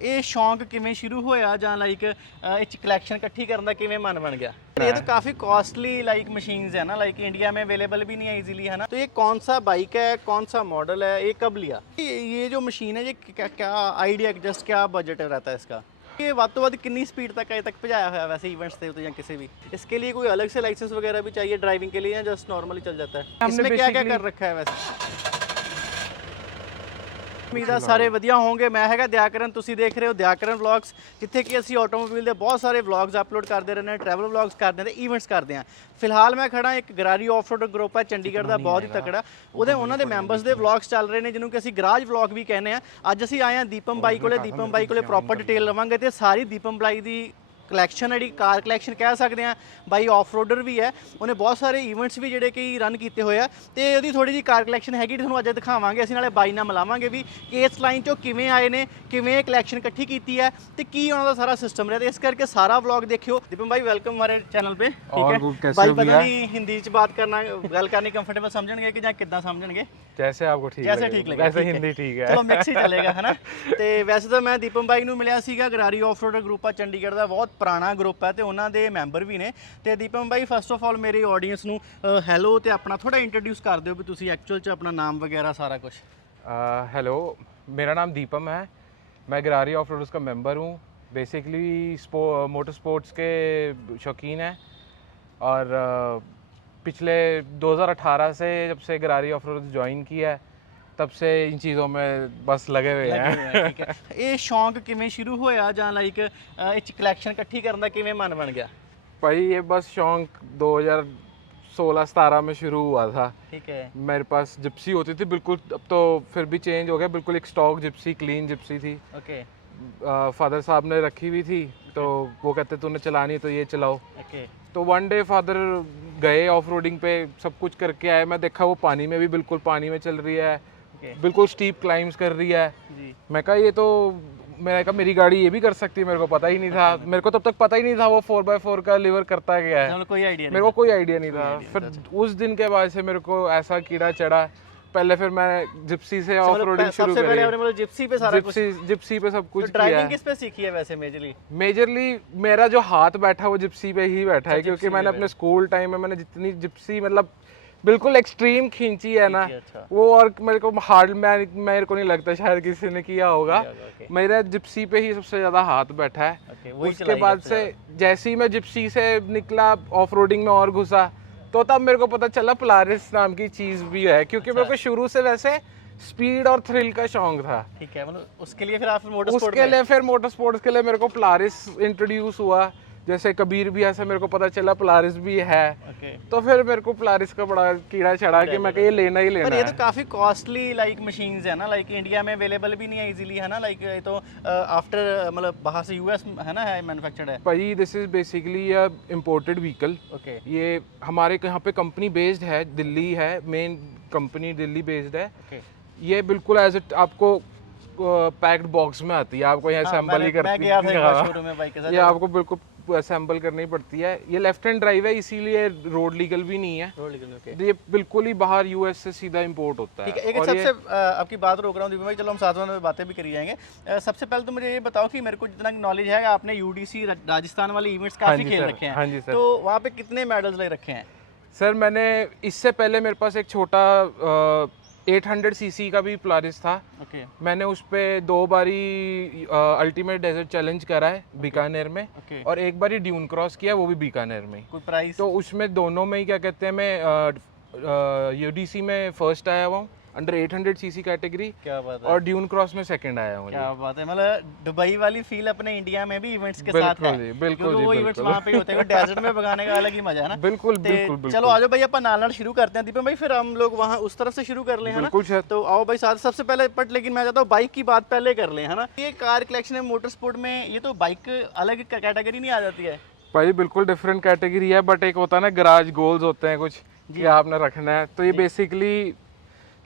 ਇਹ ਸ਼ੌਂਕ ਕਿਵੇਂ ਸ਼ੁਰੂ ਹੋਇਆ ਜਾਂ ਲਾਈਕ ਇਹ ਚ कलेक्शन इकट्ठी करने का किਵੇਂ मन बन गया? ये तो काफ़ी कॉस्टली लाइक मशीन्स है ना, लाइक इंडिया में अवेलेबल भी नहीं है इजीली, है ना। तो ये कौन सा बाइक है, कौन सा मॉडल है, ये कब लिया? ये जो मशीन है ये क्या आइडिया, जस्ट क्या बजट रहता है इसका? ये ਵੱਧ ਤੋਂ ਵੱਧ कितनी स्पीड तक अजे तक भजाया हुआ है वैसे इवेंट्स थे तो या किसी भी? इसके लिए कोई अलग से लाइसेंस वगैरह भी चाहिए ड्राइविंग के लिए या जस्ट नॉर्मली चल जाता है? इसमें क्या क्या कर रखा है वैसे? उम्मीद है ਸਾਰੇ ਵਧੀਆ ਹੋਣਗੇ। ਮੈਂ ਹੈਗਾ ਦਿਆਕਰਨ, ਤੁਸੀਂ ਦੇਖ ਰਹੇ ਹੋ ਦਿਆਕਰਨ ਵਲੌਗਸ, ਜਿੱਥੇ ਕਿ ਅਸੀਂ ਆਟੋਮੋਬਾਈਲ ਦੇ ਬਹੁਤ ਸਾਰੇ ਵਲੌਗਸ ਅਪਲੋਡ ਕਰਦੇ ਰਹਿੰਦੇ ਹਾਂ, ਟਰੈਵਲ ਵਲੌਗਸ ਕਰਦੇ ਹਾਂ ਤੇ ਈਵੈਂਟਸ ਕਰਦੇ ਹਾਂ। ਫਿਲਹਾਲ ਮੈਂ ਖੜਾ ਇੱਕ ਗਰਾਰੀ ਆਫਰੋਡ ਗਰੁੱਪ ਹੈ ਚੰਡੀਗੜ੍ਹ ਦਾ, ਬਹੁਤ ਹੀ ਤਕੜਾ। ਉਹਨਾਂ ਦੇ ਮੈਂਬਰਸ ਦੇ ਵਲੌਗਸ ਚੱਲ ਰਹੇ ਨੇ ਜਿਹਨੂੰ ਕਿ ਅਸੀਂ ਗਰਾਜ ਵਲੌਗ ਵੀ ਕਹਿੰਦੇ ਆ। ਅੱਜ ਅਸੀਂ ਆਏ ਹਾਂ ਦੀਪਮ ਬਾਈ ਕੋਲੇ। ਦੀਪਮ ਬਾਈ ਕੋਲੇ ਪ੍ਰੋਪਰ ਡਿਟੇਲ ਲਵਾਂਗੇ ਤੇ ਸਾਰੀ ਦੀਪਮ ਬਾਈ ਦੀ कलैक्शन है, कार कलैक्शन कह सकते हैं। बाई ऑफ रोडर भी है, उन्हें बहुत सारे ईवेंट्स भी जोड़े कि रन किए हुए हैं तो वो थोड़ी जी कार कलैक्शन हैगी तुहानूं अज दिखावांगे। असीं नाले बाई नाल मिलावांगे भी कि इस लाइन चों किवें आए ने, किवें कलैक्शन इकट्ठी की है तो की उन्होंने सारा सिस्टम रहा। तो इस करके सारा व्लॉग देखियो। दीपम भाई वेलकम हमारे चैनल पे। ठीक है भाई, पता नहीं हिंदी च बात करना गल करनी कंफर्टेबल समझणगे कि जां किद्दां समझणगे, जैसे आपको ठीक जैसे ठीक लगे। वैसे हिंदी ठीक है, चलो मिक्स ही चलेगा, है ना। तो वैसे तो मैं दीपम भाई नूं मिलिया सीगा, गरारी ऑफ रोडर ग्रुप आ चंडीगढ़ का, बहुत पुराना ग्रुप है ਤੇ ਉਹਨਾਂ ਦੇ ਮੈਂਬਰ ਵੀ ਨੇ। ਤੇ ਦੀਪਮ ਬਾਈ ਫਸਟ ਆਫ ਆਲ ਮੇਰੀ ਆਡੀਅנס ਨੂੰ ਹੈਲੋ ਤੇ ਆਪਣਾ ਥੋੜਾ ਇੰਟਰੋਡਿਊਸ ਕਰ ਦਿਓ ਵੀ ਤੁਸੀਂ ਐਕਚੁਅਲ ਚ ਆਪਣਾ ਨਾਮ वगैरह सारा कुछ। हेलो, मेरा नाम दीपम है, मैं गरारी ऑफ रोडर्स का मेंबर हूँ। बेसिकली मोटर स्पोर्ट्स के शौकीन हैं और पिछले 2018 से जब से गरारी ऑफ रोडर्स ज्वाइन किया है तब से इन चीज़ों में बस लगे हुए हैं। ठीक है, ये शौक किवें शुरू होया ਜਾਂ ਲਾਈਕ ਇਹ ਚ ਕਲੈਕਸ਼ਨ ਇਕੱਠੀ ਕਰਨ ਦਾ ਕਿਵੇਂ ਮਨ ਬਣ ਗਿਆ? भाई ये बस शौक 2016-17 में शुरू हुआ था। ठीक है, मेरे पास जिप्सी होती थी बिल्कुल, अब तो फिर भी चेंज हो गया, बिल्कुल एक स्टॉक जिप्सी, क्लीन जिप्सी थी। ओके फादर साहब ने रखी हुई थी तो वो कहते तूने चलानी तो ये चलाओ। ओके। तो वन डे फादर गए ऑफ रोडिंग पे, सब कुछ करके आए। मैं देखा वो पानी में भी बिल्कुल पानी में चल रही है, बिल्कुल स्टीप क्लाइम्स कर रही है जी। मैं कहा ये तो, मैंने कहा मेरी गाड़ी ये भी कर सकती है, मेरे को पता ही नहीं था। मेरे को तब तक पता ही नहीं था वो 4x4 का लीवर करता क्या है, कोई आइडिया मेरे को कोई आइडिया नहीं था। फिर उस दिन के बाद से मेरे को ऐसा कीड़ा चढ़ा। पहले फिर मैं जिप्सी से ऑफ रोडिंग शुरू करी। पहले आपने मतलब जिप्सी पे सारा कुछ, जिप्सी पे सब कुछ। ड्राइविंग किस पे सीखी है वैसे मेजरली मेरा जो हाथ बैठा वो जिप्सी पे ही बैठा है, क्योंकि मैंने अपने स्कूल टाइम में मैंने जितनी जिप्सी मतलब बिल्कुल एक्सट्रीम खींची है ना वो, और मेरे को हार्ड मेरे को नहीं लगता शायद किसी ने किया होगा। मेरा जिप्सी पे ही सबसे ज़्यादा हाथ बैठा है। उसके बाद से जैसे ही मैं जिप्सी से निकला ऑफ रोडिंग में और घुसा तो तब मेरे को पता चला पोलारिस नाम की चीज़ भी है, क्योंकि मेरे को शुरू से वैसे स्पीड और थ्रिल का शौक था। ठीक है, मतलब उसके लिए फिर आप मोटर स्पोर्ट्स के लिए मेरे को पोलारिस इंट्रोड्यूस हुआ। जैसे कबीर भी ऐसा मेरे को पता चला पोलारिस भी है। तो फिर मेरे को पोलारिस का बड़ा कीड़ा चढ़ा कि मैं ये लेना ही लेना है। ये तो काफ़ी कॉस्टली लाइक मशीन्स है ना, लाइक इंडिया में अवेलेबल भी नहीं है इजीली, है ना। लाइक ये तो आफ्टर मतलब बाहर से यूएस है ना, है मैन्युफैक्चर्ड है। भाई this is basically a imported vehicle. Okay, ये हमारे यहाँ पे कंपनी बेस्ड है, दिल्ली है, मेन कंपनी दिल्ली बेस्ड है। ये बिल्कुल एज आपको पैक्ड बॉक्स में आती है, आपको यहाँ असेंबल ही करती है, ये आपको बिल्कुल असेंबल करनी पड़ती है। ये लेफ्ट हैंड ड्राइव है, इसीलिए रोड लीगल भी नहीं है। Road legal, okay. ये बिल्कुल ही बाहर यूएस से सीधा इंपोर्ट होता है। ठीक है, एक सबसे आपकी बात रोक रहा हूँ दीपक भाई, चलो हम साथ में बातें भी करी जाएंगे। सबसे पहले तो मुझे ये बताओ कि मेरे को जितना नॉलेज है, आपने यूडीसी राजस्थान वाले इवेंट्स काफ़ी खेल रखे हैं। हाँ जी सर। तो वहाँ पे कितने मेडल्स ले रखे हैं? सर मैंने इससे पहले मेरे पास एक छोटा 800 सीसी का भी पोलारिस था। मैंने उस पे 2 बारी अल्टीमेट डेजर्ट चैलेंज करा है बीकानेर में, और एक बारी ड्यून क्रॉस किया, वो भी बीकानेर में। कोई प्राइस? तो उसमें दोनों में ही क्या कहते हैं, मैं यूडीसी में फर्स्ट आया हुआ हूँ अंडर 800 सीसी कैटेगरी। क्या बात है। और ड्यून क्रॉस में सेकंड आया हूँ। क्या बात है, मतलब दुबई वाली फील अपने इंडिया में भी इवेंट्स के साथ है। बिल्कुल वो इवेंट्स वहाँ पे होते हैं, डेजर्ट में भगाने का अलग ही मजा है ना। बिल्कुल बिल्कुल। चलो आ जाओ भाई, अपन नाल शुरू करते हैं दीपक भाई, फिर हम लोग वहाँ उस तरफ से शुरू कर लें, है ना। तो आओ भाई साथ, सबसे पहले बट लेकिन मैं चाहता हूँ बाइक की बात पहले कर लें, है ना। ये कार कलेक्शन है मोटर स्पोर्ट में, ये तो बाइक अलग कैटेगरी नहीं आ जाती है भाई? बिल्कुल डिफरेंट कैटेगरी है, बट एक होता है ना गराज गोल्स होते हैं कुछ कि आपने रखना है। तो ये बेसिकली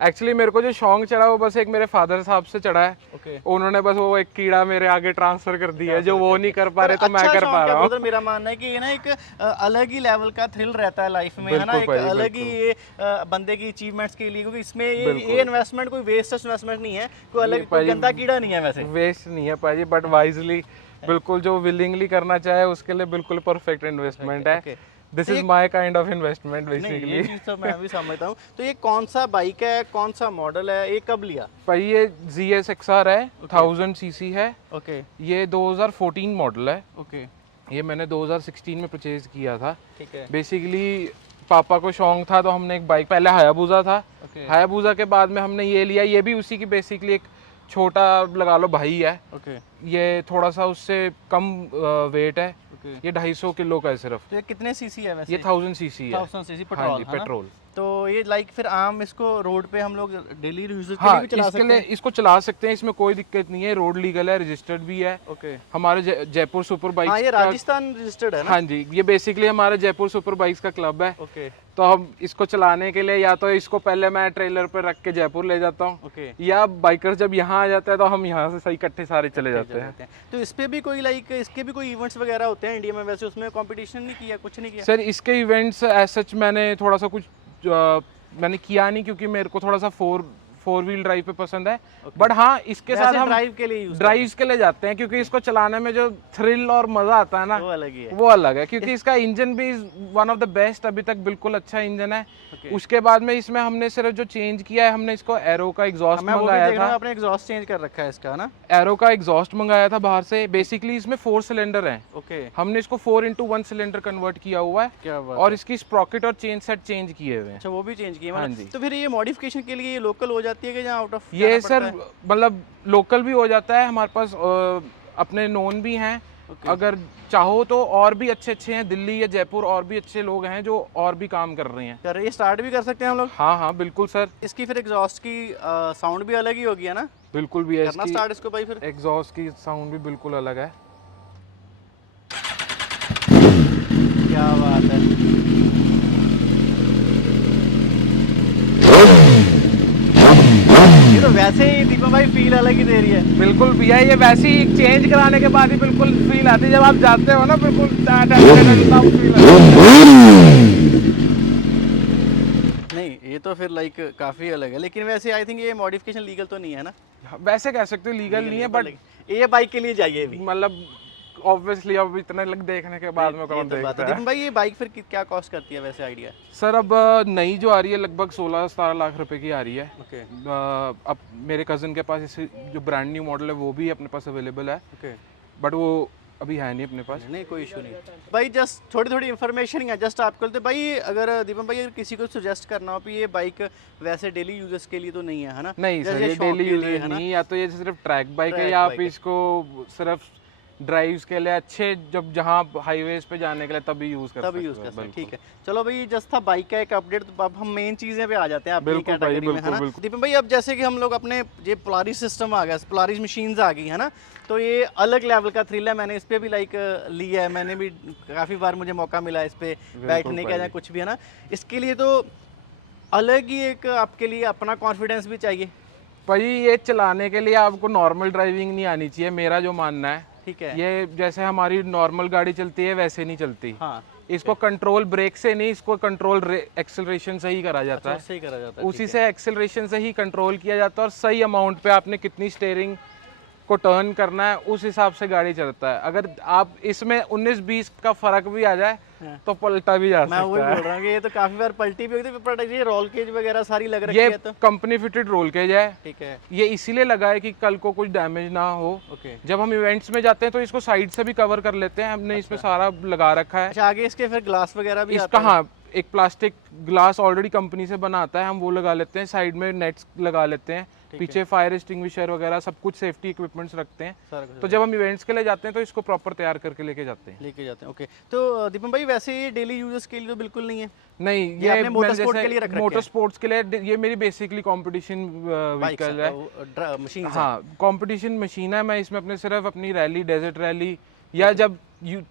एक्चुअली मेरे को जो शौक चढ़ा वो बस एक मेरे फादर साहब से चढ़ा है। ओके। उन्होंने बस वो एक कीड़ा मेरे आगे ट्रांसफर कर दिया है, जो वो नहीं कर पा रहे तो मैं कर पा रहा हूँ। मेरा मानना है कि ये ना एक अलग ही लेवल का थ्रिल रहता है लाइफ में, है ना, एक अलग ही ये बंदे की अचीवमेंट्स के लिए, क्योंकि इसमें ये इन्वेस्टमेंट कोई वेस्ट इन्वेस्टमेंट नहीं है, कोई अलग कोई गंदा कीड़ा नहीं है, वैसे वेस्ट नहीं है पाजी, बट वाइजली बिल्कुल जो विलिंगली करना चाहे उसके लिए बिल्कुल परफेक्ट इन्वेस्टमेंट है। This is my kind of investment basically. ये चीज़ तो मैं भी समझता हूँ। तो ये कौन सा बाइक है, कौन सा मॉडल है, ये कब लिया? भाई ये ZS XR है, 1000 सीसी है। ओके। ये 2014 मॉडल है। ओके। ये मैंने 2016 में परचेज किया था। ठीक है। बेसिकली पापा को शौक था तो हमने एक बाइक, पहले हायाबुसा था, हायाबुसा के बाद में हमने ये लिया। ये भी उसी की बेसिकली एक छोटा लगा लो भाई है। ओके। ये थोड़ा सा उससे कम वेट है। ये 250 किलो का है सिर्फ। तो ये कितने सीसी है वैसे? ये 1000 सीसी है। 1000 सीसी पेट्रोल। हाँ जी, पेट्रोल। तो ये लाइक फिर आम इसको रोड पे हम लोग डेली यूज के हाँ, लिए भी चला सकते हैं? इसको चला सकते हैं, इसमें कोई दिक्कत नहीं है। रोड लीगल है, रजिस्टर्ड भी है। ओके। हमारे जयपुर सुपर बाइक्स। हाँ, ये राजस्थान रजिस्टर्ड है ना? हाँ जी, ये बेसिकली हमारा जयपुर सुपर बाइक्स का क्लब है। ओके। तो हम इसको चलाने के लिए या तो इसको पहले मैं ट्रेलर पे रख के जयपुर ले जाता हूँ। ओके। या बाइकर जब यहाँ आ जाते हैं तो हम यहाँ से सही इकट्ठे सारे चले जाते हैं। तो इस पे भी कोई लाइक इसके भी कोई इवेंट्स वगैरह होते हैं इंडिया में? वैसे उसमें कंपटीशन नहीं किया, कुछ नहीं किया? सर इसके इवेंट्स एज सच मैंने थोड़ा सा कुछ मैंने किया नहीं, क्योंकि मेरे को थोड़ा सा फोर व्हील ड्राइव पे पसंद है। बट हाँ, इसके साथ हम ड्राइव के लिए ड्राइव्स के लिए जाते हैं, क्योंकि इसको चलाने में जो थ्रिल और मजा आता है ना, वो अलग ही है। वो अलग है। क्योंकि इसका इंजन भी वन ऑफ द बेस्ट, अभी तक बिल्कुल अच्छा इंजन है। उसके बाद में इसमें हमने सिर्फ जो चेंज किया है, हमने इसको एरो का एग्जॉस्ट मंगाया था। आपने एग्जॉस्ट चेंज कर रखा है इसका ना? एरो का एग्जॉस्ट मंगाया था बाहर से। बेसिकली इसमें 4 सिलेंडर हैं। ओके। हमने इसको 4x1 सिलेंडर कन्वर्ट किया हुआ है। क्या बात और इसकी स्प्रॉकेट और चेन सेट चेंज किए हुए हैं। अच्छा, वो भी चेंज किए? हाँ जी। तो फिर ये मॉडिफिकेशन के लिए लोकल हो जाती है कि जहाँ आउट ऑफ? ये सर मतलब लोकल भी हो जाता है, हमारे पास अपने नोन भी हैं। अगर चाहो तो और भी अच्छे हैं, दिल्ली या जयपुर और भी अच्छे लोग हैं जो और भी काम कर रहे हैं। ये स्टार्ट भी कर सकते हैं हम लोग? हाँ हाँ बिल्कुल सर। इसकी फिर एग्जॉस्ट की साउंड भी अलग ही होगी, है ना? बिल्कुल भी है। करना स्टार्ट इसको भाई फिर। एग्जॉस्ट की साउंड भी बिल्कुल अलग है। क्या बात है। ये तो वैसे ही दीपक भाई फील अलग ही दे रही है। बिल्कुल भैया, ये वैसे ही चेंज कराने के बाद ही बिल्कुल फील आती है। जब आप जाते हो ना बिल्कुल नहीं, ये तो फिर लाइक काफी अलग है। लेकिन वैसे आई थिंक ये मॉडिफिकेशन लीगल तो नहीं है ना? वैसे कह सकते हो लीगल नहीं है, बट ये बाइक के लिए चाहिए भी, मतलब ऑब्वियसली अब इतने लग देखने के बाद में कौन देखता है। भाई ये बाइक फिर क्या कॉस्ट करती है वैसे, आइडिया? सर अब नई जो आ रही है लगभग 16-17 लाख रुपए की आ रही है। ओके। अब मेरे कज़न के पास इस जो ब्रांड न्यू मॉडल है वो भी अपने पास अवेलेबल है। ओके। बट वो अभी है नहीं अपने पास। नहीं, कोई इशू नहीं भाई। जस्ट थोड़ी इन्फॉर्मेशन है जस्ट आपको। तो भाई अगर दीपक भाई अगर किसी को सजेस्ट करना हो कि ये बाइक वैसे डेली यूजर्स के लिए तो नहीं है ना? नहीं सर, ये डेली यूजर नहीं, या तो ये सिर्फ ट्रैक बाइक है, या आप इसको सिर्फ ड्राइव्स के लिए अच्छे जब जहाँ हाईवेज पे जाने के लिए तभी यूज कर सकते हैं। ठीक है, चलो भाई जस्ट था बाइक का एक अपडेट। तो अब हम मेन चीजें पे आ जाते हैं अपनी कैटेगरी में, है ना दीपक भाई? अब जैसे कि हम लोग अपने ये पोलारिस सिस्टम आ गया, पोलारिस मशीन्स आ गई है ना, तो ये अलग लेवल का थ्रिल है। मैंने इस पे भी लाइक लिया है, मैंने भी काफ़ी बार मुझे मौका मिला इस पे बैठने का या कुछ भी, है ना? इसके लिए तो अलग ही एक आपके लिए अपना कॉन्फिडेंस भी चाहिए भाई। ये चलाने के लिए आपको नॉर्मल ड्राइविंग नहीं आनी चाहिए, मेरा जो मानना है। ठीक है। ये जैसे हमारी नॉर्मल गाड़ी चलती है वैसे नहीं चलती। हाँ। इसको कंट्रोल ब्रेक से नहीं, इसको कंट्रोल एक्सेलरेशन से ही करा जाता है। उससे ही करा जाता है। उसी से एक्सेलरेशन से ही कंट्रोल किया जाता है, और सही अमाउंट पे आपने कितनी स्टीयरिंग को टर्न करना है उस हिसाब से गाड़ी चलता है। अगर आप इसमें 19-20 का फर्क भी आ जाए तो पलटा भी जा सकता है। मैं वही बोल रहा हूँ कि ये तो काफी बार पलटी भी होती है, पर ये रोल केज वगैरह सारी लग रही है। ये तो कंपनी फिटेड रोल केज है। ठीक है। ये इसीलिए लगा है कि कल को कुछ डैमेज ना हो। ओके। जब हम इवेंट्स में जाते हैं तो इसको साइड से भी कवर कर लेते हैं, हमने इसमें सारा लगा रखा है। अच्छा, आगे इसके फिर ग्लास वगैरह भी इसका हाँ, एक प्लास्टिक ग्लास ऑलरेडी कंपनी से बना आता है, हम वो लगा लेते हैं। साइड में नेट्स लगा लेते हैं, पीछे फायर एक्सटिंग्विशर वगैरह सब कुछ सेफ्टी इक्विपमेंट्स रखते हैं। तो जब हम इवेंट्स के लिए जाते हैं तो इसको प्रॉपर तैयार करके लेके जाते हैं। ओके। तो दीपक भाई वैसे ये डेली यूजर्स के लिए तो बिल्कुल नहीं है? नहीं, ये मोटर स्पोर्ट के लिए रख रखे हैं। मोटर स्पोर्ट्स के लिए ये मेरी बेसिकली कंपटीशन व्हीकल है। मशीन। हाँ, कंपटीशन मशीन है। मैं इसमें अपने सिर्फ अपनी रैली, डेजर्ट रैली या जब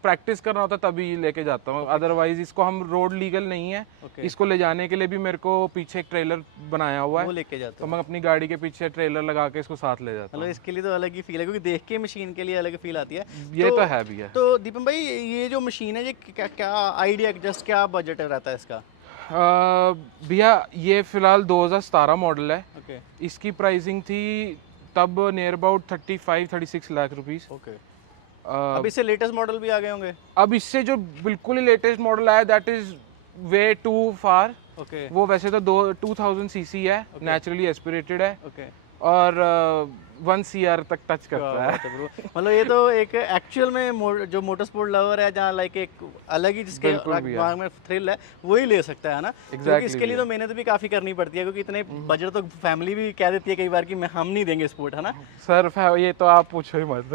प्रैक्टिस करना होता है तभी लेके जाता हूँ, अदरवाइज इसको हम रोड लीगल नहीं है, इसको ले जाने के लिए भी मेरे को पीछे एक ट्रेलर बनाया हुआ है, वो लेके जाता तो मैं अपनी गाड़ी के पीछे ट्रेलर लगा के इसको साथ ले जाता हूँ। मतलब इसके लिए तो अलग ही फील है, क्योंकि देख के मशीन के लिए अलग फील आती है। ये तो है भी है। तो दीपम भाई ये जो मशीन है, ये क्या क्या आइडिया, जस्ट क्या बजट रहता है इसका? भैया ये फिलहाल 2017 मॉडल है। ओके। इसकी प्राइसिंग थी तब near about 35-36 lakh rupees. Okay. अब इससे लेटेस्ट मॉडल भी आ गए होंगे? अब इससे जो बिल्कुल ही लेटेस्ट मॉडल आया that is way too far. Okay. वो वैसे तो 2000 सीसी है, नेचुरली एस्पिरेटेड है, ओके। और 1 CR तक टच करता है। मतलब ये तो एक एक्चुअल में जो मोटर स्पोर्ट लवर है, जहाँ लाइक एक अलग ही जिसके दिमाग में थ्रिल है, वही ले सकता है ना। क्योंकि इसके लिए तो मेहनत भी काफ़ी करनी पड़ती है, क्योंकि इतने बजट तो फैमिली भी कह देती है कई बार कि हम नहीं देंगे स्पोर्ट, है ना सर ये तो आप पूछो ही मत।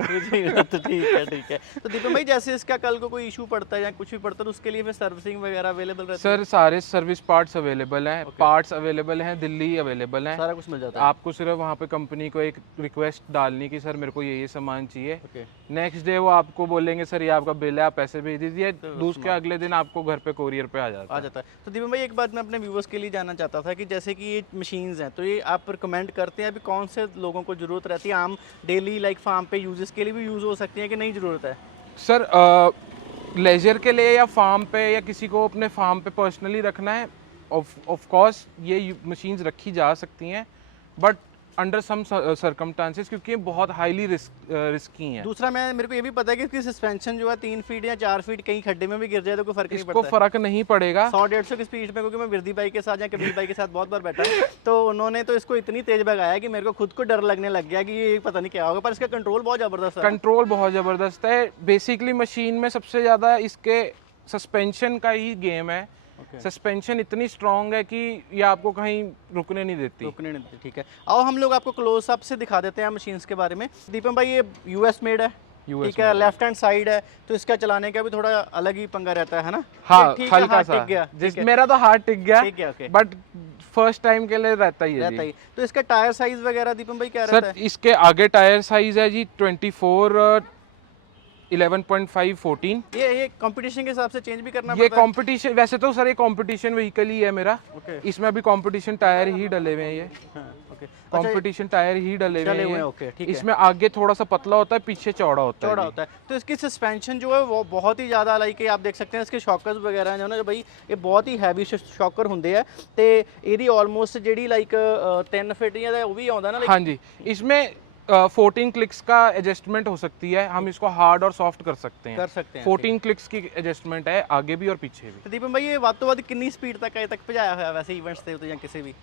तो ठीक है। तो दीपक भाई जैसे इसका कल को कोई इशू पड़ता है या कुछ भी पड़ता है, तो उसके लिए फिर सर्विसिंग वगैरह अवेलेबल रहती है? सर सारे सर्विस पार्ट्स अवेलेबल हैं, पार्ट्स अवेलेबल हैं, दिल्ली अवेलेबल हैं, सारा कुछ मिल जाता है आपको सिर्फ वहाँ पे कंपनी को एक रिक्वेस्ट डालनी कि सर मेरे को ये सामान चाहिए। ओके। नेक्स्ट डे वो आपको बोलेंगे सर ये आपका बिल है, आप पैसे भेज दीजिए, दूसरे अगले दिन आपको घर पे कोरियर पे आ जाता है। तो दीपक भाई एक बात मैं अपने व्यूवर्स के लिए जानना चाहता था कि जैसे कि ये मशीन्स हैं, तो ये आप रिकमेंड करते हैं अभी कौन से लोगों को ज़रूरत रहती है? आम डेली लाइक फार्म पे यूजेस के लिए भी यूज़ हो सकती है कि नहीं ज़रूरत है? सर लेजर के लिए या फार्म पे, या किसी को अपने फार्म पे पर्सनली रखना है, ऑफ कोर्स ये मशीन्स रखी जा सकती हैं, बट अंडर सम सर्कमस्टांसेस, क्योंकि ये बहुत हाईली रिस्की हैं। दूसरा मेरे को ये भी पता है कि इसकी सस्पेंशन जो है 3 फीट या 4 फीट कहीं खड्डे में भी गिर जाए तो कोई फर्क नहीं पड़ता। इसको फर्क नहीं पड़ेगा 100-150 की स्पीड में, क्योंकि मैं विरदी बाई के साथ या कबीर बाई के साथ बहुत बार बैठा हूँ, तो उन्होंने तो इसको इतनी तेज भगाया कि मेरे को खुद को डर लगने लग गया कि ये पता नहीं क्या होगा, पर इसका कंट्रोल बहुत ज़बरदस्त है। कंट्रोल बहुत ज़बरदस्त है। बेसिकली मशीन में सबसे ज़्यादा इसके सस्पेंशन का ही गेम है। सस्पेंशन इतनी स्ट्रॉन्ग है कि ये आपको कहीं रुकने नहीं देती। ठीक है, आओ हम लोग आपको क्लोज अप से दिखा देते हैं मशीन्स के बारे में। दीपम भाई ये यूएस मेड है, ठीक है, लेफ्ट हैंड साइड है, तो इसका चलाने का भी थोड़ा अलग ही पंगा रहता है ना? हाँ, हल्का सा। मेरा तो हाथ टिक गया, बट फर्स्ट टाइम के लिए रहता ही है। तो इसका टायर साइज वगैरह दीपम भाई क्या रहता है? इसके आगे टायर साइज है जी 24 11.5 14। ये कंपटीशन के हिसाब से चेंज भी करना पड़ता है? ये कंपटीशन, वैसे तो सर ये कंपटीशन व्हीकल ही है मेरा। इसमें अभी कंपटीशन टायर ही डले हुए हैं, ये कंपटीशन टायर ही डले हुए हैं। इसमें आगे थोड़ा सा पतला होता है, पीछे चौड़ा होता है। तो इसकी सस्पेंशन जो है वो बहुत ही ज़्यादा लाइक आप देख सकते हैं इसके शॉकर्स वगैरह जो ना भाई ये बहुत ही हैवी शॉकर होंगे हैं, तो ਇਹਦੀ ਆਲਮੋਸਟ ਜਿਹੜੀ ਲਾਈਕ 3 ਫੀਟ ਜਾਂ ਉਹ ਵੀ ਆਉਂਦਾ ना। हाँ जी, इसमें 14 क्लिक्स का एडजस्टमेंट हो सकती है, हम इसको हार्ड और सॉफ्ट कर सकते हैं। 14 क्लिक्स की एडजस्टमेंट है आगे भी और पीछे भी। दीपम भाई ये ਵੱਧ ਤੋਂ ਵੱਧ ਕਿੰਨੀ ਸਪੀਡ ਤੱਕ ਅਜੇ ਤੱਕ ਭਜਾਇਆ ਹੋਇਆ ਵੈਸੇ ਇਵੈਂਟਸ ਤੇ ਜਾਂ ਕਿਸੇ ਵੀ?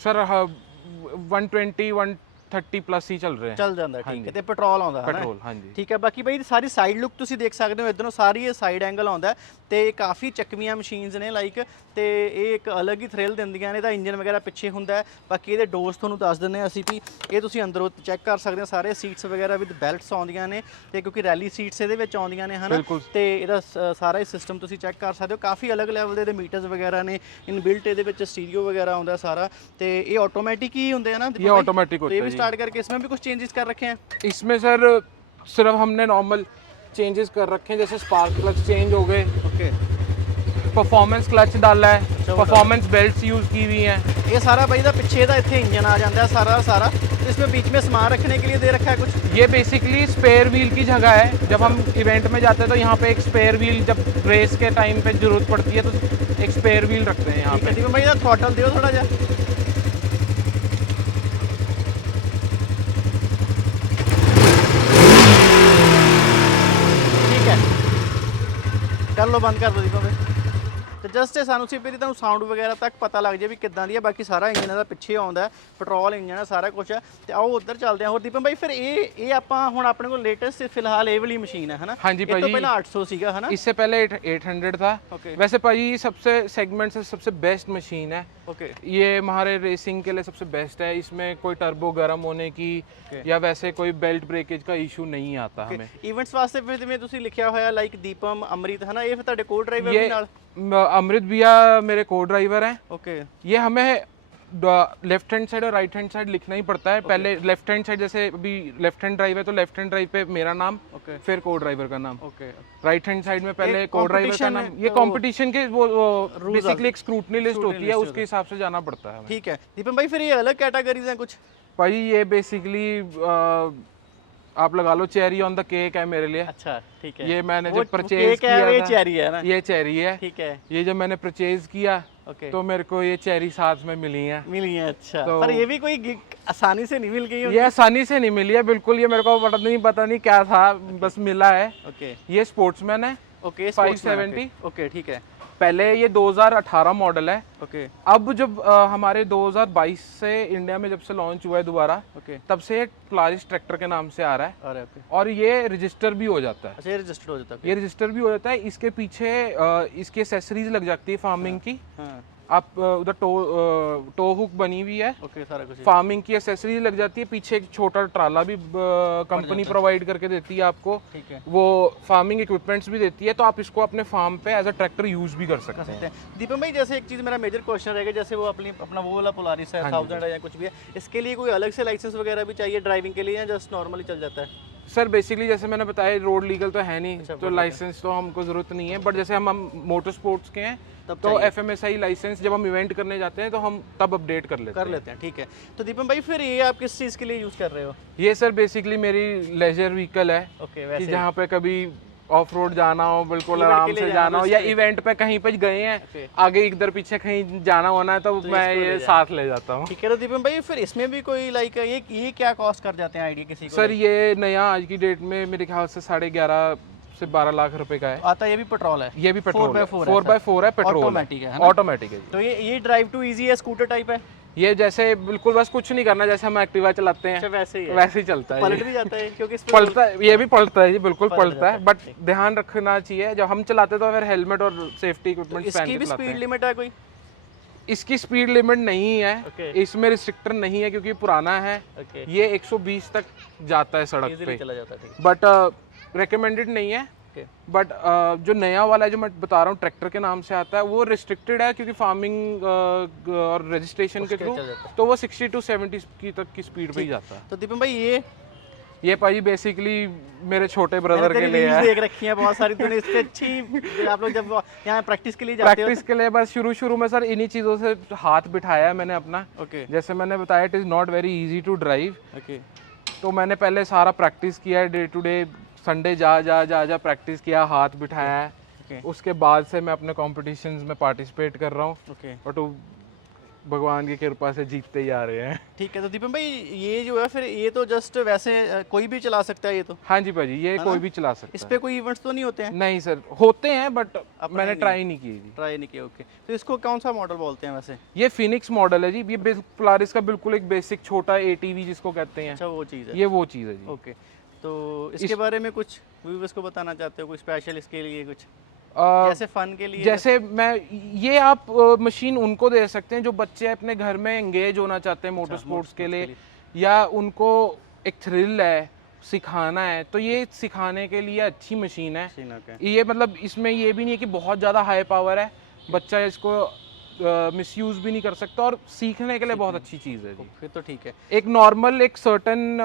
सर 120 130 प्लस ही चल रहे हैं, चल जाता है। ठीक है, ਤੇ ਪੈਟਰੋਲ ਆਉਂਦਾ ਹੈ? ਪੈਟਰੋਲ, हाँ जी। ਠੀਕ ਹੈ, ਬਾਕੀ ਭਾਈ ਸਾਰੀ ਸਾਈਡ ਲੁੱਕ ਤੁਸੀਂ ਦੇਖ ਸਕਦੇ ਹੋ, ਇਧਰੋਂ ਸਾਰੀ ਇਹ ਸਾਈਡ ਐਂਗਲ ਆਉਂਦਾ ਤੇ ਕਾਫੀ ਚੱਕਵੀਆਂ ਮਸ਼ੀਨਸ ਨੇ ਲਾਈਕ, ਤੇ ਇਹ ਇੱਕ ਅਲੱਗ ਹੀ ਥ੍ਰਿਲ ਦਿੰਦੀਆਂ ਨੇ। ਇਹਦਾ ਇੰਜਨ ਵਗੈਰਾ ਪਿੱਛੇ ਹੁੰਦਾ ਹੈ, ਬਾਕੀ ਇਹਦੇ ਡੋਰਸ ਤੁਹਾਨੂੰ ਦੱਸ ਦਿੰਦੇ ਹਾਂ ਅਸੀਂ ਵੀ ਇਹ ਤੁਸੀਂ ਅੰਦਰੋਂ ਚੈੱਕ ਕਰ ਸਕਦੇ ਹੋ। ਸਾਰੇ ਸੀਟਸ ਵਗੈਰਾ ਵਿਦ ਬੈਲਟਸ ਆਉਂਦੀਆਂ ਨੇ, ਤੇ ਕਿਉਂਕਿ ਰੈਲੀ ਸੀਟਸ ਇਹਦੇ ਵਿੱਚ ਆਉਂਦੀਆਂ ਨੇ ਹਨਾ, ਤੇ ਇਹਦਾ ਸਾਰਾ ਹੀ ਸਿਸਟਮ ਤੁਸੀਂ ਚੈੱਕ ਕਰ ਸਕਦੇ ਹੋ। ਕਾਫੀ ਅਲੱਗ ਲੈਵਲ ਦੇ ਇਹਦੇ ਮੀਟਰਸ ਵਗੈਰਾ ਨੇ, ਇਨਬਿਲਟ ਇਹਦੇ ਵਿੱਚ ਸਟੀਰੀਓ ਵਗੈਰਾ ਆਉਂਦਾ ਸਾਰਾ, ਤੇ ਇਹ ਆਟੋਮੈਟਿਕ ਹੀ ਹੁੰਦੇ ਆ ना? ये ऑटोमेटिक होता है। ये भी स्टार्ट करके इसमें भी कुछ चेंजेस कर रखे हैं? इसमें सर सिर्फ हमने नॉर्मल चेंजेस कर रखे हैं, जैसे स्पार्क क्लच चेंज हो गए, ओके, परफॉर्मेंस क्लच डाला है, परफॉर्मेंस बेल्ट्स यूज की हुई हैं। ये सारा भाई दा पीछे दा इत्थे इंजन आ जाता है सारा, तो इसमें बीच में सामान रखने के लिए दे रखा है कुछ? ये बेसिकली स्पेयर व्हील की जगह है। जब हम इवेंट में जाते हैं तो यहाँ पे एक स्पेयर व्हील, जब रेस के टाइम पे जरूरत पड़ती है तो एक स्पेयर व्हील रखते हैं यहाँ पे। भाई थ्रॉटल दियो थोड़ा जा। कर लो, बंद कर दो दीपक भाई। तो जस्ट सानू सिर्फ ਇਹਦੀ ਤੁਹਾਨੂੰ ਸਾਊਂਡ ਵਗੈਰਾ ਤੱਕ ਪਤਾ ਲੱਗ ਜਾਏ ਵੀ ਕਿੱਦਾਂ ਦੀ ਹੈ। ਬਾਕੀ ਸਾਰਾ ਇੰਜਨ ਇਹਦਾ ਪਿੱਛੇ ਆਉਂਦਾ ਹੈ, ਪੈਟਰੋਲ ਇੰਜਨ ਹੈ, ਸਾਰਾ ਕੁਝ ਹੈ। ਤੇ ਆਓ ਉੱਧਰ ਚੱਲਦੇ ਹਾਂ। ਹੋਰ ਦੀਪਕ ਭਾਈ ਫਿਰ ਇਹ ਆਪਾਂ ਹੁਣ ਆਪਣੇ ਕੋਲ ਲੇਟੈਸਟ ਫਿਲਹਾਲ ਇਹ ਵਾਲੀ ਮਸ਼ੀਨ ਹੈ ਹਨਾ? हाँ जी भाई, तो पहले 800 सीगा है ना? इससे पहले 800 था। वैसे भाई सबसे सेगमेंट से सबसे बेस्ट मशीन है। ये हमारे रेसिंग के लिए सबसे बेस्ट है। इसमें कोई टर्बो गर्म होने की या वैसे कोई बेल्ट ब्रेकेज का इशू नहीं आता हमें। इवेंट्स वास्ते फिर जिवें तुसीं लिखिया होया लाइक दीपम अमृत है ना, ये फिर तुहाडे को ड्राइवर भी नाल? अमृत भैया मेरे को ड्राइवर हैं। ओके। ये हमें लेफ्ट हैंड साइड और राइट हैंड साइड लिखना ही पड़ता है। पहले लेफ्ट हैंड साइड, जैसे अभी लेफ्ट हैंड ड्राइव है तो लेफ्ट हैंड ड्राइव पे मेरा नाम, फिर को ड्राइवर का नाम। राइट हैंड साइड में पहले को ड्राइवर का नाम। ये कंपटीशन के वो बेसिकली एक स्क्रूटनी लिस्ट होती है, उसके हिसाब से जाना पड़ता है। ठीक है दीपम भाई, फिर ये अलग कैटेगरीज हैं कुछ? भाई ये बेसिकली आप लगा लो चेरी ऑन द केक है मेरे लिए। अच्छा ठीक है। ये मैंने जब परचेज किया था, ये चेरी है ना? ये चेरी है, ठीक है। ये जब मैंने परचेज किया तो मेरे को ये चेरी साथ में मिली है। अच्छा तो पर ये भी कोई आसानी से नहीं मिल गई होगी? ये आसानी से नहीं मिली है बिल्कुल, ये मेरे को पता नहीं क्या था, बस मिला है। ये स्पोर्ट्समैन है, 570। ओके ठीक है। पहले ये 2018 मॉडल है। अब जब हमारे 2022 से इंडिया में जब से लॉन्च हुआ है दोबारा, तब से पोलारिस ट्रैक्टर के नाम से आ रहा है। और ये रजिस्टर भी हो जाता है। अच्छा, ये रजिस्टर हो जाता है? ये रजिस्टर भी हो जाता है। इसके पीछे इसकी एक्सेसरीज लग जाती है फार्मिंग की। आप उधर टो हुक बनी हुई है, सारा कुछ फार्मिंग की एक्सेसरीज लग जाती है। पीछे एक छोटा ट्राला भी कंपनी प्रोवाइड करके देती है आपको। ठीक है। वो फार्मिंग इक्विपमेंट्स भी देती है, तो आप इसको अपने फार्म पे एज अ ट्रैक्टर यूज भी कर सकते हैं। दीपम भाई, जैसे एक चीज़ मेरा मेजर क्वेश्चन रहेगा, जैसे वो अपना वो वाला पोलारिस है 1000 है या कुछ भी है, इसके लिए कोई अलग से लाइसेंस वगैरह भी चाहिए ड्राइविंग के लिए, या जस्ट नॉर्मली चल जाता है? सर बेसिकली जैसे मैंने बताया रोड लीगल तो है नहीं, तो लाइसेंस तो हमको जरूरत नहीं है। बट जैसे हम मोटर स्पोर्ट्स के हैं तो FMSI लाइसेंस जब हम इवेंट करने जाते हैं तो हम तब अपडेट कर लेते हैं। ठीक है। तो दीपम भाई, फिर ये आप किस चीज़ के लिए यूज़ कर रहे हो? ये सर बेसिकली मेरी लेजर व्हीकल है। कि जहाँ पे कभी ऑफ रोड जाना हो, बिल्कुल आराम से जाना हो, या इवेंट पे कहीं पे गए हैं, आगे इधर पीछे कहीं जाना होना है, तो मैं ये साथ ले जाता हूँ। ठीक है। तो दीपम भाई, फिर इसमें भी कोई लाइक ये क्या कॉस्ट कर जाते हैं आइडिया किसी को? सर ये नया आज की डेट में मेरे ख्याल से 11.5 से 12 लाख रुपए का है। आता है? ये भी पेट्रोल है? ये भी पेट्रोल 4x4 है, पेट्रोल ऑटोमेटिक है। ऑटोमेटिक है। तो ये ड्राइव टू इजी है, स्कूटर टाइप है? ये जैसे बिल्कुल बस कुछ नहीं करना, जैसे हम एक्टिवा चलाते हैं वैसे ही चलता है। पलट भी जाता है? क्योंकि पलटता है, ये भी पलटता है जी, बिल्कुल पलटता है। बट ध्यान रखना चाहिए जब हम चलाते तो फिर हेलमेट और सेफ्टी इक्विपमेंट पहन के चलाते हैं। इसकी भी स्पीड लिमिट है कोई? इसकी स्पीड लिमिट नहीं है, इसमें रिस्ट्रिक्टर नहीं है क्योंकि पुराना है। ये 120 तक जाता है सड़क पे, बट रिकमेंडेड नहीं है। बट जो नया वाला है जो मैं बता रहा हूँ ट्रैक्टर के नाम से आता है, वो रिस्ट्रिक्टेड है क्योंकि फार्मिंग और रजिस्ट्रेशन के थ्रू, तो वो 60 to 70 की तक की स्पीड पे ही जाता है। तो दीपम भाई, ये भाई बेसिकली मेरे छोटे ब्रदर के लिए है। देख रखी है बहुत सारी, तूने इससे अच्छी। आप लोग जब यहाँ प्रैक्टिस के लिए जाते हो? प्रैक्टिस के लिए बस शुरू में सर इन्हीं चीज़ों से हाथ बिठाया है मैंने अपना। जैसे मैंने बताया, it is not very easy to drive. तो मैंने पहले सारा प्रैक्टिस किया है, डे टू डे संडे जा प्रैक्टिस किया, हाथ बिठाया है। उसके बाद से मैं अपने कॉम्पिटिशन्स में पार्टिसिपेट कर रहा हूँ, और तो भगवान की कृपा से जीतते ही आ रहे हैं। ठीक है। तो दीपम भाई, ये जो है फिर ये तो जस्ट वैसे कोई भी चला सकता है ये तो? हाँ जी भाजी, ये कोई भी चला सकता है। इस पे कोई इवेंट्स तो नहीं होते हैं? नहीं सर, होते हैं बट मैंने ट्राई नहीं की। ओके। तो इसको कौन सा मॉडल बोलते हैं वैसे? ये फिनिक्स मॉडल है जी। ये पोलारिस का बिल्कुल एक बेसिक छोटा ATV जिसको कहते हैं। अच्छा, वो चीज़ है? ये वो चीज़ है जी। ओके। तो इसके बारे में कुछ व्यूअर्स को बताना चाहते हो, कुछ स्पेशल इसके लिए कुछ जैसे फन के लिए? जैसे ये आप मशीन उनको दे सकते हैं जो बच्चे अपने घर में एंगेज होना चाहते हैं मोटर स्पोर्ट्स के लिए, या उनको एक थ्रिल है, सिखाना है, तो ये सिखाने के लिए अच्छी मशीन है। ये मतलब इसमें ये भी नहीं है कि बहुत ज़्यादा हाई पावर है, बच्चा इसको मिसयूज भी नहीं कर सकता, और सीखने के लिए बहुत अच्छी चीज़ है। फिर तो ठीक है। एक नॉर्मल एक सर्टन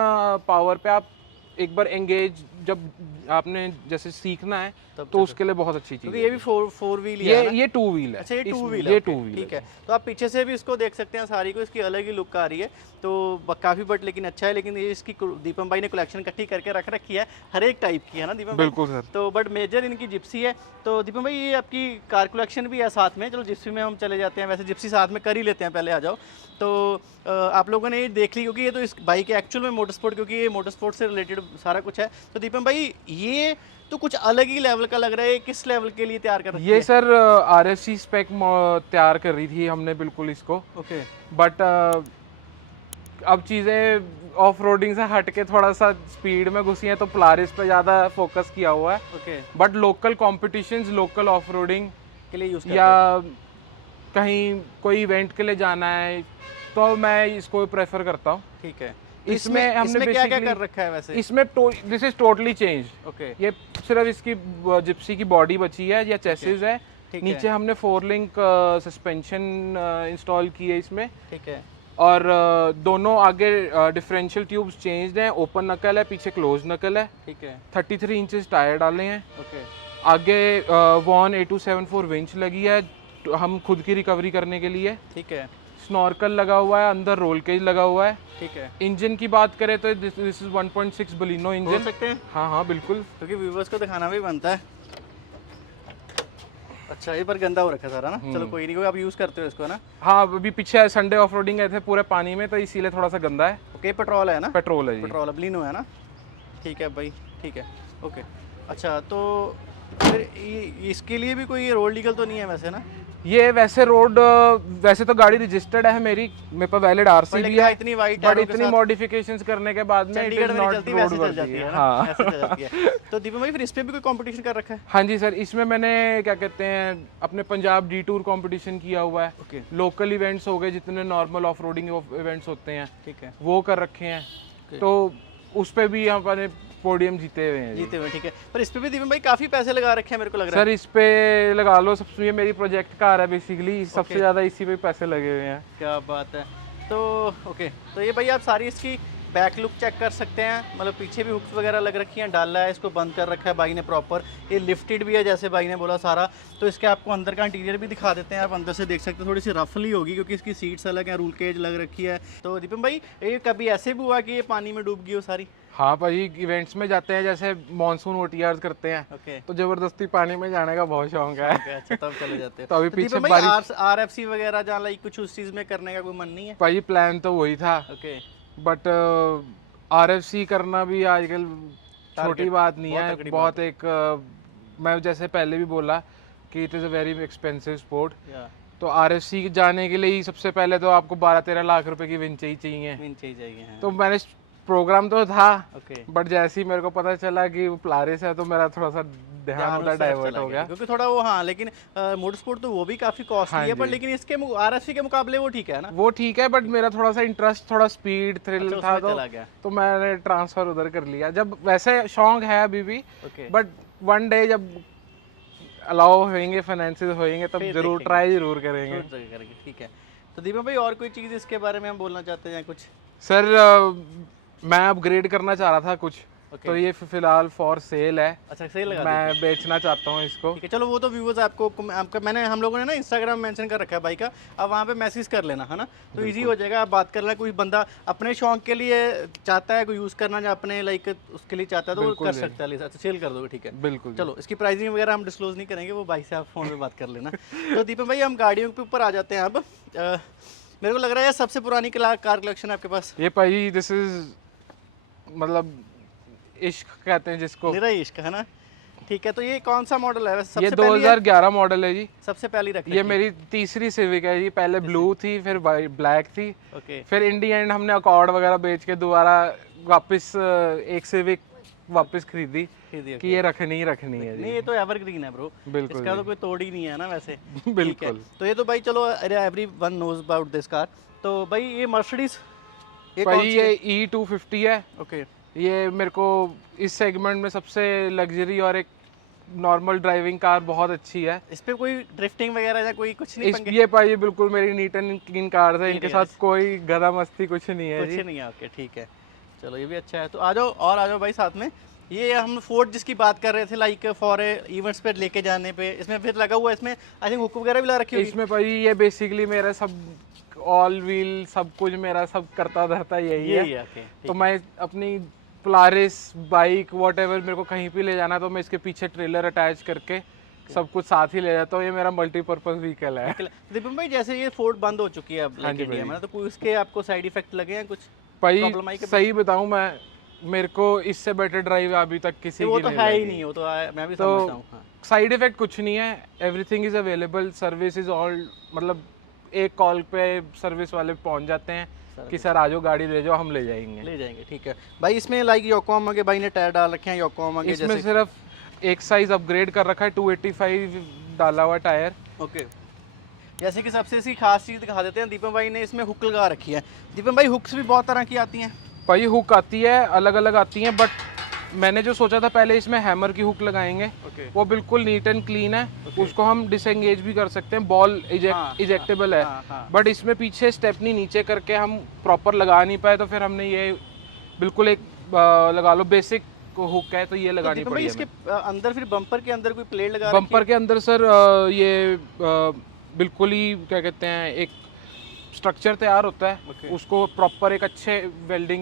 पावर पे आप एक बार एंगेज जब आपने जैसे सीखना है तो उसके लिए बहुत अच्छी चीज़ है। ये भी फोर व्हील है? ये 2 व्हील है। अच्छा, ये 2 व्हील है? ठीक है। तो आप पीछे से भी इसको देख सकते हैं, सारी को इसकी अलग ही लुक आ रही है, तो काफ़ी बट लेकिन अच्छा है। लेकिन ये इसकी दीपम भाई ने कलेक्शन इकट्ठी करके रख रखी है, हर एक टाइप की है ना दीपम भाई? बिल्कुल सर। तो बट मेजर इनकी जिप्सी है। तो दीपम भाई, ये आपकी कार कलेक्शन भी है साथ में? चलो जिप्सी में हम चले जाते हैं, वैसे जिप्सी साथ में कर ही लेते हैं, पहले आ जाओ। तो आप लोगों ने ये देख ली, क्योंकि ये तो इस बाइक है एक्चुअल में मोटर स्पोर्ट, क्योंकि ये मोटर स्पोर्ट से रिलेटेड सारा कुछ है। तो दीपम भाई, ये तो कुछ अलग ही लेवल का लग रहा है, किस लेवल के लिए तैयार कर रही है? ये सर RFC स्पेक तैयार कर रही थी हमने बिल्कुल इसको। ओके। बट अब चीज़ें ऑफ रोडिंग से हट के थोड़ा सा स्पीड में घुसी हैं, तो पोलारिस पे ज़्यादा फोकस किया हुआ है। Okay. But local competitions, local off roading के लिए यूज़, या कहीं कोई इवेंट के लिए जाना है, तो मैं इसको प्रेफर करता हूँ। ठीक है। इसमें हमने क्या क्या कर रखा है वैसे? इसमें this is totally change. Okay. ये सिर्फ इसकी जिप्सी की बॉडी बची है या चेसिस है, ठीक नीचे हमने 4 लिंक सस्पेंशन इंस्टॉल की है इसमें, ठीक है, और दोनों आगे डिफरेंशियल ट्यूब्स चेंज्ड हैं, ओपन नकल है, पीछे क्लोज नकल है, ठीक है, 33 इंचेस टायर डाले हैं, ओके, आगे वॉन A274 विंच लगी है हम खुद की रिकवरी करने के लिए, ठीक है, स्नॉर्कल लगा हुआ है, अंदर रोल केज लगा हुआ है। ठीक है। इंजन की बात करें तो दिस इज 1.6 बलिनो बोल इंजन। सकते हैं हाँ हाँ बिल्कुल। क्योंकि व्यूवर्स को दिखाना भी बनता है। अच्छा, ये पर गंदा हो रखा है सारा ना, चलो कोई नहीं, कोई आप यूज़ करते हो इसको ना? हाँ, अभी पीछे संडे ऑफ रोडिंग गए थे पूरे पानी में, तो इसीलिए थोड़ा सा गंदा है। ओके, पेट्रोल है ना? पेट्रोल है जी। पेट्रोल बलिनो है ना? ठीक है भाई, ठीक है, ओके। अच्छा, तो फिर इसके लिए भी कोई रोड लीगल तो नहीं है वैसे ना? ये वैसे रोड, वैसे तो गाड़ी रजिस्टर्ड है मेरी, मेरे पास वैलिड आरसी भी है, इतनी वाइट बट इतनी मॉडिफिकेशंस करने के बाद में चंडीगढ़ में नहीं चलती, वैसे चल जाती है ना? हाँ। ऐसे चल जाती है। तो दीपक भाई फिर इस पे भी कोई कंपटीशन कर रखा है? हाँ जी सर, इसमें मैंने क्या कहते हैं अपने पंजाब डी टूर कंपटीशन किया हुआ है। ओके, लोकल इवेंट्स हो गए, जितने नॉर्मल ऑफ रोडिंग इवेंट्स होते हैं, ठीक है, वो कर रखे हैं, तो उस पे भी हमारे पोडियम जीते हुए हैं। जीते हुए, ठीक है। पर इस पे भी दीपक भाई काफी पैसे लगा रखे हैं मेरे को लग रहा है। सर इस पे लगा लो, सबसे ये मेरी प्रोजेक्ट कार है बेसिकली, सबसे ज़्यादा इसी पे पैसे लगे हुए हैं। क्या बात है। तो ओके, तो ये भाई आप सारी इसकी बैक लुक चेक कर सकते हैं, मतलब पीछे भी हुक्स वगैरह लग रखी हैं, डाला है, इसको बंद कर रखा है भाई ने प्रॉपर, ये लिफ्टेड भी है जैसे भाई ने बोला सारा। तो इसके आपको अंदर का इंटीरियर भी दिखा देते हैं, आप अंदर से देख सकते हैं, थोड़ी सी रफली होगी क्योंकि इसकी सीट्स अलग हैं, रूल केज लग रखी है। तो दीपक भाई ये कभी ऐसे भी हुआ कि ये पानी में डूब गई हो सारी? हाँ भाई, इवेंट्स में जाते हैं जैसे मानसून OTRs करते हैं, ओके, तो जबरदस्ती पानी में जाने का बहुत शौक है। अच्छा, तब चले जाते हैं। तो अभी पीछे दीपक भाई RFC वगैरह जहाँ लाइक कुछ उस चीज़ में करने का कोई मन नहीं है? भाई प्लान तो वही था, ओके, बट RFC करना भी आजकल छोटी बात नहीं है, बहुत एक मैं जैसे पहले भी बोला कि it is a very expensive sport. तो RFC जाने के लिए ही सबसे पहले तो आपको 12-13 लाख रुपए की विंच ही चाहिए। तो मैंने प्रोग्राम तो था, बट जैसे ही मेरे को पता चला कि वो प्लारिस है, तो मेरा थोड़ा सा ध्यान उधर डाइवर्ट हो गया, क्योंकि थोड़ा वो, हाँ, लेकिन मोटर स्पोर्ट तो वो भी काफी कॉस्टली है, पर लेकिन इसके RFC के मुकाबले वो ठीक है ना? वो ठीक है, बट मेरा थोड़ा सा इंटरेस्ट थोड़ा स्पीड थ्रिल था, तो मैंने ट्रांसफर उधर कर लिया। जब वैसे शौक है अभी भी, बट वन डे जब अलाउ होंगे, फाइनेंसेस होंगे, तब जरूर ट्राई जरूर करेंगे। ठीक है। तो दीपक भाई और कोई चीज़ इसके बारे में हम बोलना चाहते हैं कुछ? सर मैं अपग्रेड करना चाह रहा था कुछ, तो ये फिलहाल फॉर सेल है। अच्छा, सेल लगा, मैं बेचना चाहता हूँ इसको। ठीक है, चलो वो तो व्यूवर्स आपका मैंने हम लोगों ने ना इंस्टाग्राम मेंशन कर रखा है भाई का, आप वहाँ पे मैसेज कर लेना, है ना? तो इजी हो जाएगा, आप बात कर लेना। कोई बंदा अपने शौक के लिए चाहता है, कोई यूज़ करना या अपने लाइक उसके लिए चाहता है, तो वो कर सकता है। अच्छा, सेल कर दोगे, ठीक है, बिल्कुल। चलो इसकी प्राइसिंग वगैरह हम डिस्क्लोज नहीं करेंगे, वो भाई से आप फ़ोन पर बात कर लेना। तो दीपक भाई हम गाड़ियों के ऊपर आ जाते हैं अब। मेरे को लग रहा है सबसे पुरानी कार कलेक्शन आपके पास। ये भाई दिस इज मतलब इश्क कहते हैं जिसको, मेरा इश्क है ना? ठीक है, तो ये कौन सा मॉडल है वैसे? ये 2011 मॉडल है जी, सबसे पहली रखी। ये मेरी तीसरी सिविक है जी, पहले ब्लू थी, फिर ब्लैक थी, ओके, फिर इंडिया एंड हमने अकॉर्ड वगैरह बेच के दोबारा वापस एक सिविक वापस खरीदी कि ये रखनी है जी। नहीं, ये तो एवरग्रीन है ब्रो, बिल्कुल, इसका तो कोई तोड़ ही नहीं है ना वैसे। बिल्कुल। तो ये तो भाई चलो everyone knows about this car. तो भाई ये मर्सिडीज, ये E250 है। ओके, ये मेरे को इस सेगमेंट में सबसे लग्जरी और एक नॉर्मल ड्राइविंग कार बहुत अच्छी है। इस पे कोई ड्रिफ्टिंग वगैरह या कोई कुछ नहीं पंगे? ये पाइए बिल्कुल मेरी नीट एंड क्लीन कार है, इनके साथ कोई गधा मस्ती कुछ नहीं है जी। कुछ नहीं है, ओके, ठीक है, चलो ये भी अच्छा है। तो आ जाओ भाई साथ में। ये हम फोर्ड जिसकी बात कर रहे थे लाइक फॉर इवेंट्स पे लेके जाने पे, इसमें फिर लगा हुआ है, इसमें आई थिंक हुक वगैरह भी ला रखी है इसमें भाई। ये बेसिकली मेरा सब ऑल व्हील सब कुछ मेरा सब करता धरता यही है। तो मैं अपनी प्लारिस बाइक व्हाटएवर मेरे को कहीं भी ले जाना, तो मैं इसके पीछे ट्रेलर अटैच करके सब कुछ साथ ही ले जाता हूँ। ये मेरा मल्टीपर्पज व्हीकल है। दीपक भाई जैसे ये फोर्ड बंद हो चुकी है अब इंडिया में, तो कोई उसके आपको साइड इफेक्ट लगे हैं कुछ? भाई सही बताऊँ मैं, मेरे को इससे बेटर ड्राइव अभी तक किसी की वो तो है ही नहीं, वो तो मैं भी समझता हूँ। साइड इफेक्ट कुछ नहीं है, everything is available, service is all, मतलब एक कॉल पे सर्विस वाले पहुंच जाते हैं कि सर आ जाओ गाड़ी ले जाओ, हम ले जाएंगे। ठीक है भाई। इसमें लाइक योकोहामा के भाई ने टायर डाल रखे हैं, योकोहामा के इसमें सिर्फ एक साइज अपग्रेड कर रखा है, 285 डाला हुआ टायर। ओके, जैसे कि सबसे इसकी खास चीज़ दिखा देते हैं, दीपक भाई ने इसमें हुक लगा रखी है। दीपक भाई हुक्स भी बहुत तरह की आती हैं भाई, हुक आती है, अलग अलग आती हैं, बट मैंने जो सोचा था पहले इसमें हैमर की हुक लगाएंगे, ओके वो बिल्कुल नीट एंड क्लीन है, उसको हम डिसएंगेज भी कर सकते हैं, बॉल इजेक्टेबल है। बट इसमें पीछे स्टेपनी नीचे करके हम प्रॉपर लगा नहीं पाए, तो फिर हमने ये बिल्कुल एक लगा लो बेसिक हुक है तो ये लगानी दीपक भाई पड़ी इसके हमें। अंदर फिर बम्पर के अंदर कोई प्लेट लगा बम्पर के अंदर सर ये बिल्कुल ही क्या कहते हैं एक स्ट्रक्चर तैयार होता है, उसको प्रॉपर एक अच्छे वेल्डिंग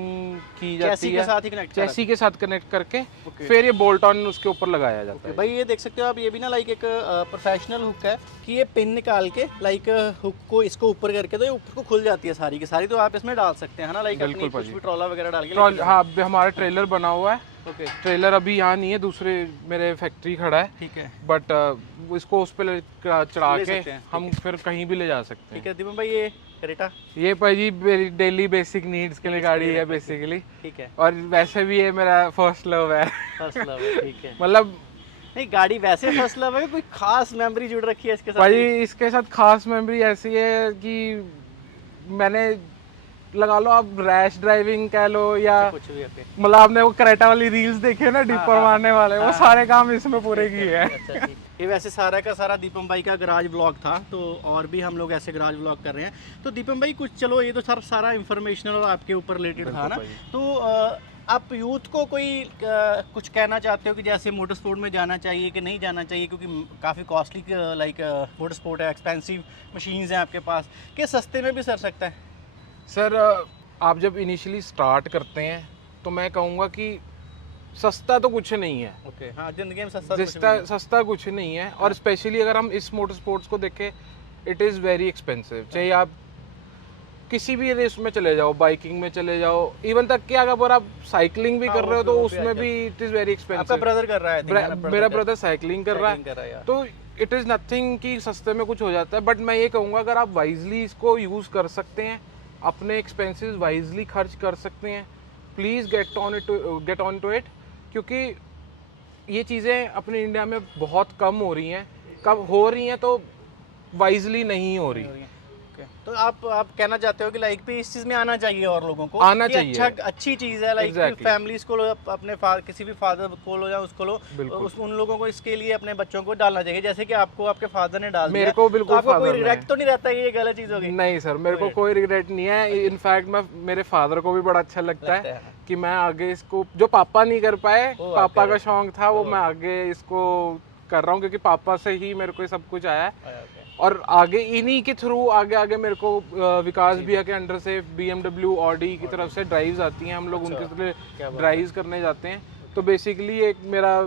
की जाती चैसी है, के साथ ही कनेक्ट चैसी के साथ कनेक्ट करके फिर ये बोल्ट ऑन उसके ऊपर लगाया जाता है। भाई ये देख सकते हो आप, ये भी ना लाइक एक प्रोफेशनल हुक है कि ये पिन निकाल के लाइक हुक को इसको ऊपर करके तो ये ऊपर को खुल जाती है सारी की सारी, तो आप इसमें डाल सकते हैं ना, लाइक अपनी कुछ भी ट्रॉला वगैरह डाल के। हाँ हमारा ट्रेलर बना हुआ है, ओके ट्रेलर अभी यहाँ नहीं है, दूसरे मेरे फैक्ट्री खड़ा है, ठीक है बट इसको उस पर चढ़ा ले के सकते हैं, हम फिर कहीं भी ले जा सकते हैं। ठीक है दीपक भाई ये करेटा ये भाई जी मेरी डेली बेसिक नीड्स के लिए गाड़ी है बेसिकली, ठीक है, और वैसे भी ये मेरा फर्स्ट लव है। फर्स्ट लव है, ठीक है। मतलब नहीं गाड़ी वैसे फर्स्ट लव है, कोई खास मेमोरी जुड़ रखी है इसके साथ? भाई इसके साथ खास मेमोरी ऐसी है कि मैंने लगा लो आप रैश ड्राइविंग कह लो या कुछ भी ओके, मतलब आपने वो करेटा वाली रील्स देखी है ना, डिपर मारने वाले, वो सारे काम इसमें पूरे किए हैं। अच्छा ठीक। ये वैसे सारा का सारा दीपम भाई का गराज व्लॉग था, तो और भी हम लोग ऐसे गराज व्लॉग कर रहे हैं। तो दीपम भाई कुछ चलो ये तो सर सारा इंफॉर्मेशनल और आपके ऊपर रिलेटेड था ना, तो आप यूथ को कोई कुछ कहना चाहते हो कि जैसे मोटर स्पोर्ट में जाना चाहिए कि नहीं जाना चाहिए, क्योंकि काफ़ी कॉस्टली लाइक मोटर स्पोर्ट है, एक्सपेंसिव मशीन्स हैं आपके पास, कि सस्ते में भी सर सकता है? सर आप जब इनिशियली स्टार्ट करते हैं तो मैं कहूँगा कि सस्ता तो कुछ नहीं है, ओके हाँ, जिंदगी में सस्ता सस्ता कुछ नहीं है, और स्पेशली अगर हम इस मोटर स्पोर्ट्स को देखें इट इज़ वेरी एक्सपेंसिव। चाहे आप किसी भी रेस में चले जाओ, बाइकिंग में चले जाओ, इवन तक कि अगर आप साइकिलिंग भी कर रहे हो तो उसमें भी इट इज़ वेरी आपका एक्सपेंसिव। ब्रदर कर रहा है, मेरा ब्रदर साइकिलिंग कर रहा है, तो इट इज़ नथिंग कि सस्ते में कुछ हो जाता है। बट मैं ये कहूँगा अगर आप वाइजली इसको यूज़ कर सकते हैं, अपने एक्सपेंसेस वाइजली खर्च कर सकते हैं, please get on to it, क्योंकि ये चीज़ें अपने इंडिया में बहुत कम हो रही हैं, कब हो रही हैं तो वाइजली नहीं हो रही। तो आप कहना चाहते हो कि लाइक भी इस चीज में आना चाहिए और लोगों को आना चाहिए, अच्छी चीज है, लाइक फैमिलीज को लो, अपने किसी भी फादर को लो या उसको लो, उन लोगों को इसके लिए अपने बच्चों को डालना चाहिए, जैसे कि आपको आपके फादर ने डाल दिया। मेरे को बिल्कुल आपको कोई रिग्रेट तो नहीं रहता है ये गलत चीज होगी? नहीं सर, मेरे को कोई रिग्रेट नहीं है। इनफैक्ट मैं मेरे फादर को भी बड़ा अच्छा लगता है कि मैं आगे इसको, जो पापा नहीं कर पाए, पापा का शौक था वो मैं आगे इसको कर रहा हूँ, क्योंकि पापा से ही मेरे को सब कुछ आया है, और आगे इन्हीं के थ्रू आगे मेरे को विकास भैया के अंडर से BMW ऑडी की तरफ से ड्राइव्स आती हैं, हम लोग उनके लिए ड्राइव्स करने जाते हैं। तो बेसिकली एक मेरा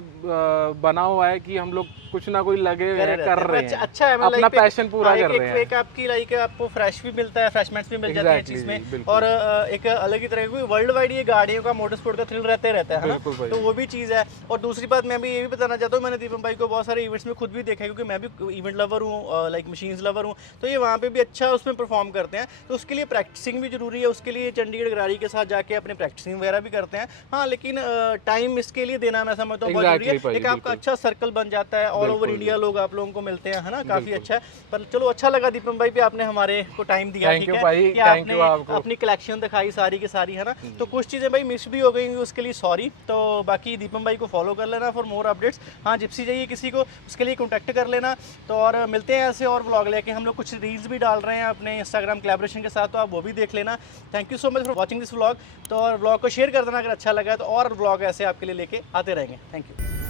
बना हुआ है कि हम लोग कुछ ना कोई लगे हुए हैं, कर रहे हैं, अच्छा है, अपना पैशन पूरा कर रहे हैं। एक आपकी लाइक आपको फ्रेश भी मिलता है, फ्रेशमेंट्स भी मिल जाती है चीज में, और एक अलग ही तरह की वर्ल्ड वाइड ये गाड़ियों का मोटर स्पोर्ट का थ्रिल रहता है ना, तो वो भी चीज़ है। और दूसरी बात मैं भी ये भी बताना चाहता हूँ, मैंने दीपम भाई को बहुत सारे इवेंट्स में खुद भी देखा है, क्योंकि मैं भी इवेंट लवर हूँ, लाइक मशीन्स लवर हूँ, तो ये वहाँ पे भी अच्छा उसमें परफॉर्म करते हैं, तो उसके लिए प्रैक्टिसिंग भी जरूरी है, उसके लिए चंडीगढ़ गरारी के साथ जाके अपने प्रैक्टिसिंग वगैरह भी करते हैं। हाँ, लेकिन टाइम इसके लिए देना मैं समझता हूँ बहुत जरूरी है, एक आपका अच्छा सर्कल बन जाता है, ऑल ओवर इंडिया लोग आप लोगों को मिलते हैं, है ना, काफी अच्छा है। पर चलो अच्छा लगा दीपम भाई पे आपने हमारे को टाइम दिया, ठीक है, कि आपने अपनी कलेक्शन दिखाई सारी की सारी, है ना। तो कुछ चीजें भाई मिस भी हो गई, उसके लिए सॉरी। तो बाकी दीपम भाई को फॉलो कर लेना फॉर मोर अपडेट्स। हाँ, जिप्सी चाहिए किसी को उसके लिए कॉन्टैक्ट कर लेना। तो और मिलते हैं ऐसे और व्लॉग लेके, हम लोग कुछ रील्स भी डाल रहे हैं अपने इंस्टाग्राम कोलैबोरेशन के साथ, तो आप वो भी देख लेना। Thank you so much for watching this vlog. तो और व्लॉग को शेयर कर देना अगर अच्छा लगा, तो और व्लॉग ऐसे आपके लिए लेके आते रहेंगे। Thank you.